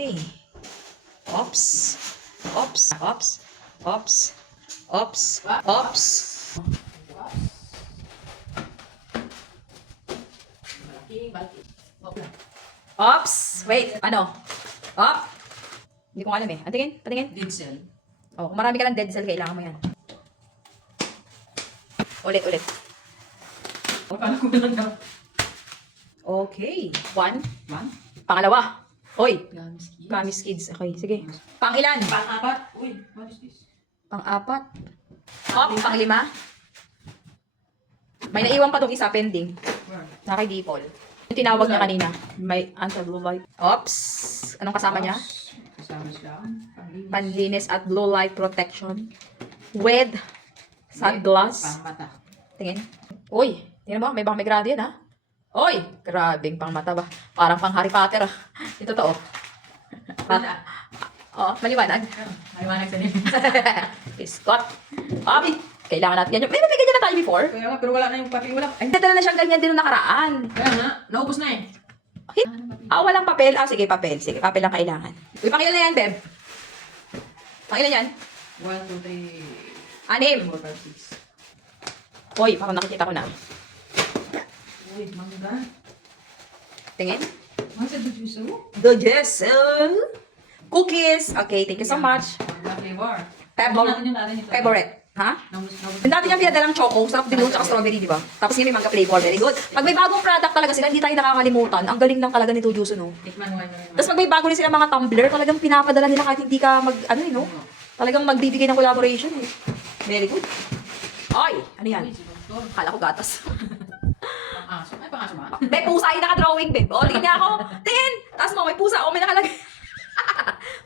Okay. Ops. Ops. Ops. Ops. Ops. Ops. Ops. Wait. Ano? Op. Hindi ko alam eh. Patingin. Patingin. Dead cell. Oh, kung marami ka ng dead cell, kailangan mo yan. Ulit, ulit. Paano ko lang daw? Okay. One. Man? Pangalawa. Hoy. Gamis kids. Gamis kids. Okay, sige. Pang-ilan? Pang-apat. Uy, what is this? Pang-apat. Op. Pang-lima. May naiwan pa tong isa pending. Where? Na kay Dipol. Yung tinawag niya kanina. May anti-blue light. Ops. Anong kasama niya? Kasama siya. Panglinis. Panlinis at blue light protection. With sunglass. Pang-mata. Tingin. Uy, tingnan mo. May bang may grado yan, ha? Uy, grabing pang mata ba? Parang pang Harry Potter, ah. Ito to, oh. Wala. Oh, maliwanag. Maliwanag sa nila. Scott. Abi, kailangan natin yan. May ganyan na tayo before. Kaya nga, pero wala na yung papel. Wala. Ay, nadala na siyang ganyan din nung nakaraan. Kaya nga, naubos na eh. Okay. Walang papel. Sige, papel. Sige, papel lang kailangan. Uy, pangilan na yan, Beb? Pangilan yan? 1, 2, 3, Anim. 4, 5, 6. Uy, parang nakikita ko na. Uy, mangga. Tingin. Masa the juice mo? The Jessel. Cookies. Okay, thank you so much. Mangga flavor. Favorite. Favorite. Ha? Naubos. Dati niya pinadalang choco, sarap din yun, tsaka strawberry, di ba? Tapos ngayon may manga flavor, very good. Pag may bagong product talaga sila, hindi tayo nakakalimutan. Ang galing lang talaga nito, Juice, no? Tikman mo yun. Tapos pag may bago rin sila mga tumbler, talagang pinapadala nila kahit hindi ka no? Talagang magbibigay ng collaboration, eh. Very good. Ay, ano yan? Uy, si Doktor. Kala ko gatas. Pang-aso. Ay, pang-aso ba? May pusa yung naka-drawing, babe. O, tingin niya ako. Tingin! Tapos mo, may pusa. O, may nakalagay.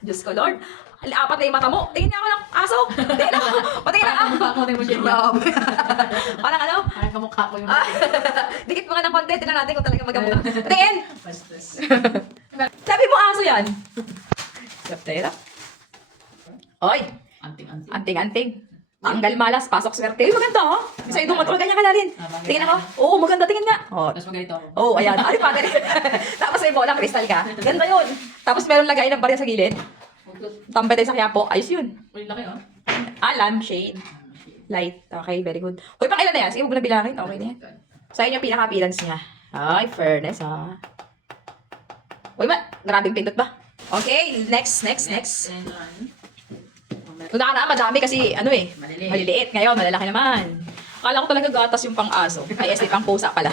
Diyos ko, Lord. Apat na yung mata mo. Tingin niya ako ng aso. Tingin ako. Patingin na. Parang kamukha ko na yung machine. Parang ano? Parang kamukha ko yung Dikit mga ng content. Tingnan natin kung talaga magamukha. Tingin! Bastos. Sabi mo aso yan. Saptera. Oy! Anting-anting. Anting-anting. Tanggal malas, pasok swerte. Uy, maganda, ha? Bisa ito, matulog ganyan ka na rin. Tingin ako. Oo, maganda, tingin nga. Oh, Tapos maganito ako. oh, ayan. Ay, padre. Tapos may bolang crystal ka. Ganda yun. Tapos meron lagay ng barya sa gilid. Tambay tayo sa Quiapo. Ayos yun. Uy, laki oh. Lampshade. Light. Okay, very good. Uy, pang ilan na yan? Sige, huwag mo na bilangin. Okay na yan. Sa inyo, pinaka-appearance niya. Ay, fairness, ha? Uy, grabing pindot ba? Okay, next. And Kung nakaraan, madami kasi, Maliliit. maliliit. Ngayon, malalaki naman. Akala ko talaga gatas yung pang-aso. Ay, pang pusa pala.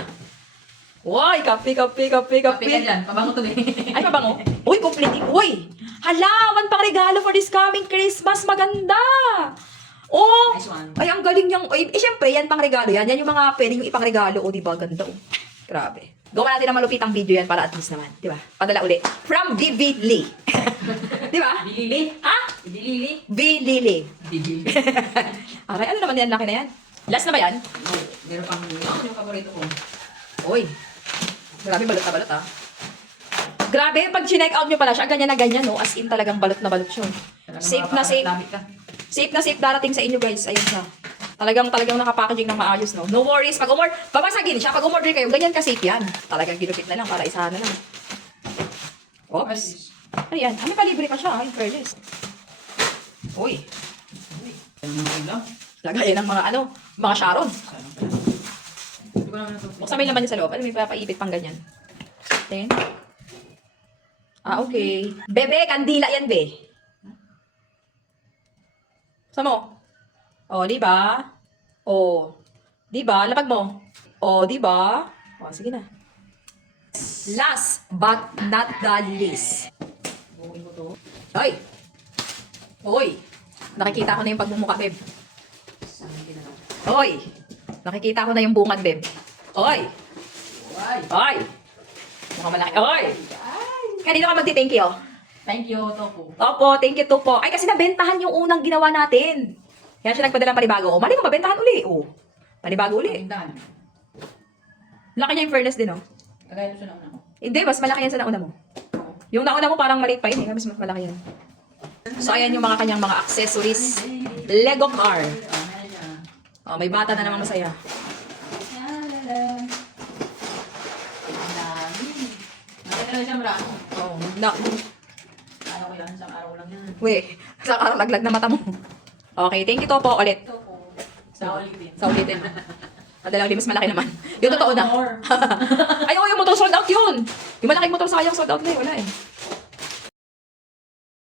Uy, kape. Kape ka dyan. Pabango to eh. Ay, mabango. Uy, complete. Uy, halawan pang regalo for this coming Christmas. Maganda. Oh, Nice one. ay, ang galing niyang. Siyempre, yan pang regalo yan. Yan yung mga pwede yung ipang regalo. O, diba? Ganda, oh. Grabe. Gawa natin ng malupitang video yan para at least naman. Diba? Padala uli. From Vivi Lee. Diba? Bilili. Ha? Bilili. Vivi Lee. Bilili. Aray, ano naman yan? Laki na yan. Last na ba yan? No, meron pang yung paborito ko. Uy. Grabe, balot na balot, ah. Grabe, pag chinek out nyo pala siya, ganyan na ganyan, no? As in, talagang balot na balot siya. Safe na safe. Safe na safe darating sa inyo, guys. Ayun siya. Talagang nakapackaging ng maayos, no? No worries. Pag babasagin siya. Pag umorder kayo, ganyan ka safe yan. Talagang ginupit na lang para isahan na lang. Oops. Ano yan? May palibre pa siya, in fairness. Uy. Lagay ng mga Sharon. Buksan mo yung laman niya sa loob. Ano, may papaipit pang ganyan. Tingin. Okay. Bebe, kandila yan, be. Buksan mo. O, diba? O, diba? Lapag mo. O, diba? O, sige na. Last but not the least. Bukuin ko to. Hoy! Hoy! Nakikita ko na yung pagmumukha, babe. Hoy! Nakikita ko na yung bungad, babe. Hoy! Why? Hoy! Mukhang malaki. Hoy! Kanino ka magti-thank you? Thank you, Topo. Opo, thank you to po. Ay, kasi nabentahan yung unang ginawa natin. Yan siya nagpadala ng panibago. O, mali mo, mabentahan uli. O, panibago uli. Tindahan. Laki niya yung fairness din, o. Kagaya doon sa nauna ko. Hindi, mas malaki yan sa nauna mo. Yung nauna mo parang maliit pa yun, eh. Mas malaki yan. So, ayan yung mga kanyang mga accessories. Lego car. O, may bata na namang masaya. Ang dami. Nakita na siya marami. Oh, ko yan. Isang araw lang yan. We, sa araw laglag na mata mo. Okay, thank you Topo ulit. Toko. Sa ulitin. Sa ulitin. Madalang di mas malaki naman. Yung totoo na. More. Ay, yung motor sold out yun. Yung malaking motor sayang sold out na eh. Wala eh.